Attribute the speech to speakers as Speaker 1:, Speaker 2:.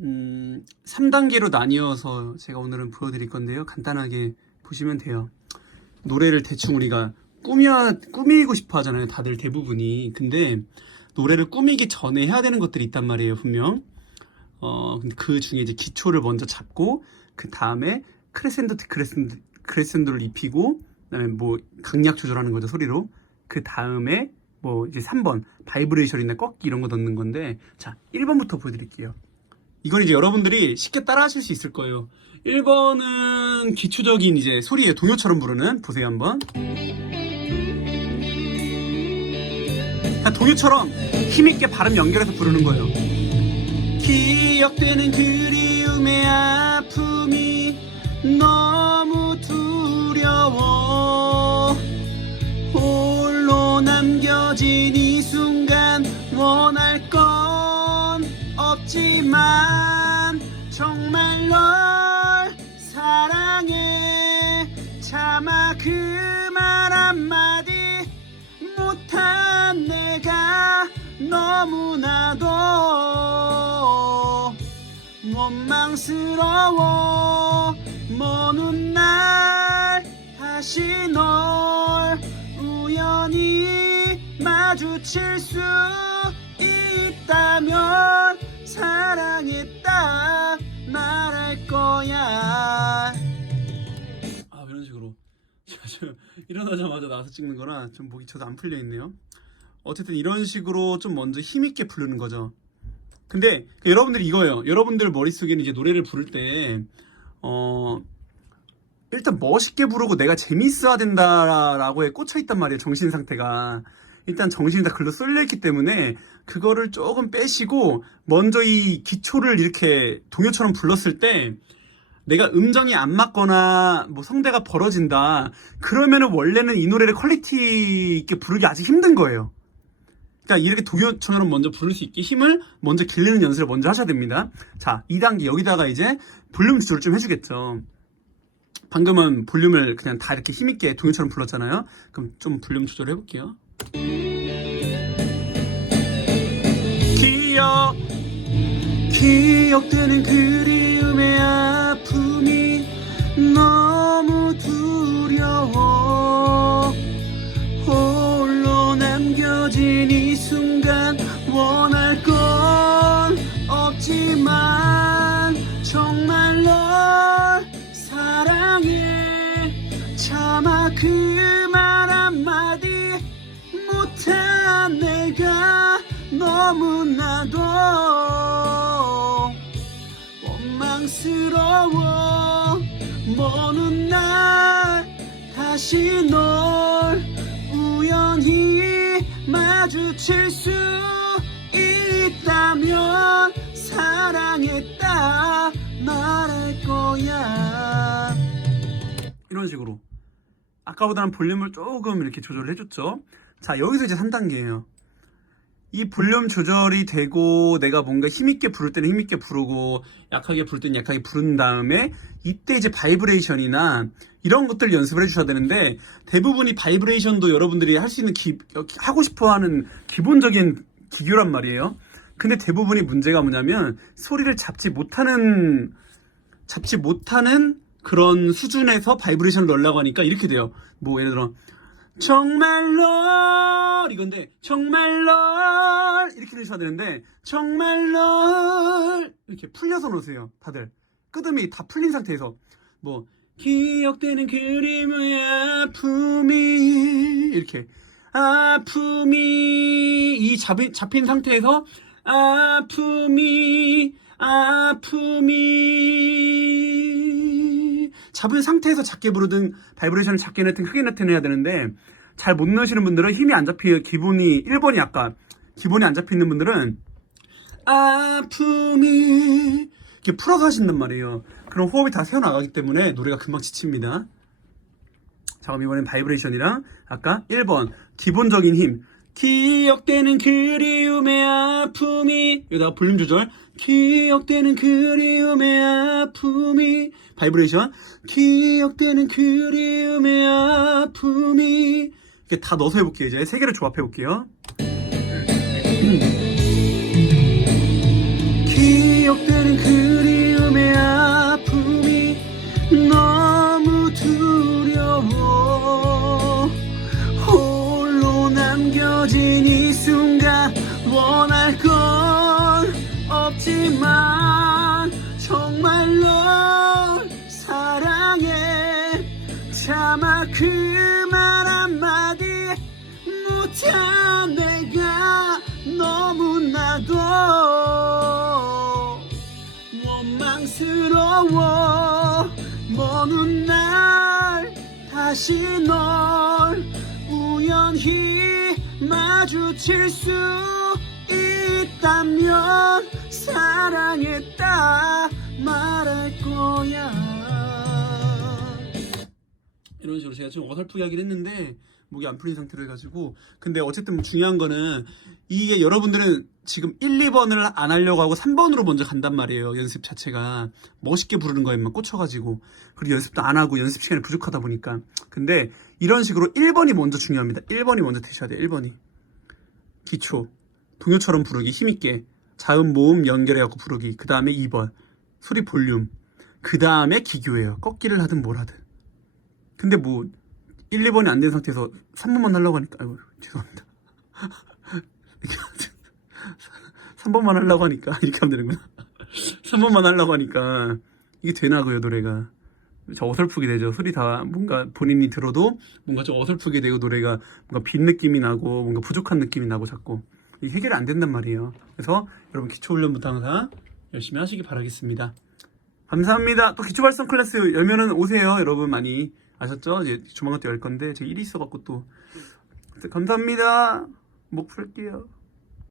Speaker 1: 음, 3단계로 나뉘어서 제가 오늘은 보여드릴 건데요. 간단하게 보시면 돼요. 노래를 대충 우리가 꾸며, 꾸미고 싶어 하잖아요. 다들 대부분이. 근데 노래를 꾸미기 전에 해야 되는 것들이 있단 말이에요. 분명. 어, 그 중에 이제 기초를 먼저 잡고, 그 다음에 크레센도 크레센도, 크레센도를 입히고, 그 다음에 뭐 강약 조절하는 거죠. 소리로. 그 다음에 뭐 이제 3번 바이브레이션이나 꺾기 이런 거 넣는 건데 자 1번부터 보여드릴게요 이건 이제 여러분들이 쉽게 따라 하실 수 있을 거예요. 1번은 기초적인 이제 소리에 동요처럼 부르는 보세요 한번. 동요처럼 힘있게 발음 연결해서 부르는 거예요. 기억되는 그리움의 아픔이 너 그 말 한마디 못한 내가 너무나도 원망스러워. 먼 훗날 다시 널 우연히 마주칠 수 있다면 사랑했다 말할 거야 일어나자마자 나와서 찍는 거라 좀 목이 저도 안 풀려 있네요 어쨌든 이런 식으로 좀 먼저 힘있게 부르는 거죠 근데 그 여러분들이 이거예요. 여러분들 머릿속에는 이제 노래를 부를 때, 어, 일단 멋있게 부르고 내가 재밌어야 된다라고에 꽂혀 있단 말이에요. 정신 상태가. 일단 정신이 다 글로 쏠려 있기 때문에 그거를 조금 빼시고 먼저 이 기초를 이렇게 동요처럼 불렀을 때 내가 음정이 안 맞거나 뭐 성대가 벌어진다. 그러면은 원래는 이 노래를 퀄리티 있게 부르기 아직 힘든 거예요. 그러니까 이렇게 동요처럼 먼저 부를 수 있게 힘을 먼저 길르는 연습을 먼저 하셔야 됩니다. 자, 2단계 여기다가 이제 볼륨 조절 좀 해주겠죠. 방금은 볼륨을 그냥 다 이렇게 힘있게 동요처럼 불렀잖아요. 그럼 좀 볼륨 조절해 볼게요. 기억, 기억되는 그리움의 아픔이 너무 두려워. 홀로 남겨진 이 순간 원할 건 없지만 정말 널 사랑해 차마 그 말 한마디 못한 내가 너무나도 원망스러워 먼 훗날 다시 널 우연히 마주칠 수 있다면 사랑했다 말할 거야. 이런 식으로. 아까보다는 볼륨을 조금 이렇게 조절을 해줬죠. 자 여기서 이제 3단계예요 이 볼륨 조절이 되고 내가 뭔가 힘있게 부를 때는 힘있게 부르고 약하게 부를 때는 약하게 부른 다음에 이때 이제 바이브레이션이나 이런 것들 연습을 해주셔야 되는데 대부분이 바이브레이션도 여러분들이 할 수 있는 기, 하고 싶어 하는 기본적인 기교란 말이에요. 근데 대부분이 문제가 뭐냐면 소리를 잡지 못하는 잡지 못하는 그런 수준에서 바이브레이션을 넣으려고 하니까 이렇게 돼요. 뭐 예를 들어 정말 널 이건데 정말 널 이렇게 넣으셔야 되는데 정말 널 이렇게 풀려서 놓으세요 다들. 끄듬이 다 풀린 상태에서. 뭐 기억되는 그림의 아픔이 이렇게 아픔이 이 잡힌, 잡힌 상태에서 아픔이 아픔이 잡은 상태에서 작게 부르든 바이브레이션을 작게 넣든 크게 넣든 해야 되는데 잘 못 넣으시는 분들은 힘이 안 잡히는 기본이 1번이 아까 기본이 안 잡히는 분들은 아픔이 이렇게 풀어서 하신단 말이에요. 그럼 호흡이 다 새어나가기 때문에 노래가 금방 지칩니다. 자 그럼 이번엔 바이브레이션이랑 아까 1번 기본적인 힘 기억되는 그리움의 아픔이 여기다가 볼륨 조절. 기억되는 그리움의 아픔이 바이브레이션. 기억되는 그리움의 아픔이. 이렇게 다 넣어서 해볼게요 이제. 세 개를 조합해 볼게요. 기억되는 그 원망스러워 먼날 다시 널 우연히 마주칠 수 있다면 사랑했다 말할 거야. 이런 식으로 제가 좀 어설프게 하긴 했는데 목이 안 풀린 상태로 해가지고. 근데 어쨌든 중요한 거는 이게 여러분들은 지금 1, 2번을 안 하려고 하고 3번으로 먼저 간단 말이에요 연습 자체가. 멋있게 부르는 거에만 꽂혀가지고. 그리고 연습도 안 하고 연습 시간이 부족하다 보니까. 근데 이런 식으로 1번이 먼저 중요합니다. 1번이 먼저 되셔야 돼요 1번이. 기초. 동요처럼 부르기 힘있게. 자음 모음 연결해갖고 부르기. 그 다음에 2번. 소리 볼륨. 그 다음에 기교예요. 꺾기를 하든 뭘 하든. 근데 뭐 1, 2번이 안 된 상태에서 3번만 하려고 하니까 아이고 죄송합니다. 3번만 하려고 하니까 이렇게 하면 되는구나. 3번만 하려고 하니까 이게 되나고요 노래가. 저 어설프게 되죠. 소리 다 뭔가 본인이 들어도 뭔가 좀 어설프게 되고 노래가 뭔가 빈 느낌이 나고 뭔가 부족한 느낌이 나고 자꾸 이게 해결이 안 된단 말이에요. 그래서 여러분 기초 훈련부터 항상 열심히 하시기 바라겠습니다. 감사합니다. 또 기초 발성 클래스 열면은 오세요. 여러분 많이 아셨죠? 이제 조만간 또 열 건데 제가 일이 있어갖고 또 감사합니다. 목 풀게요.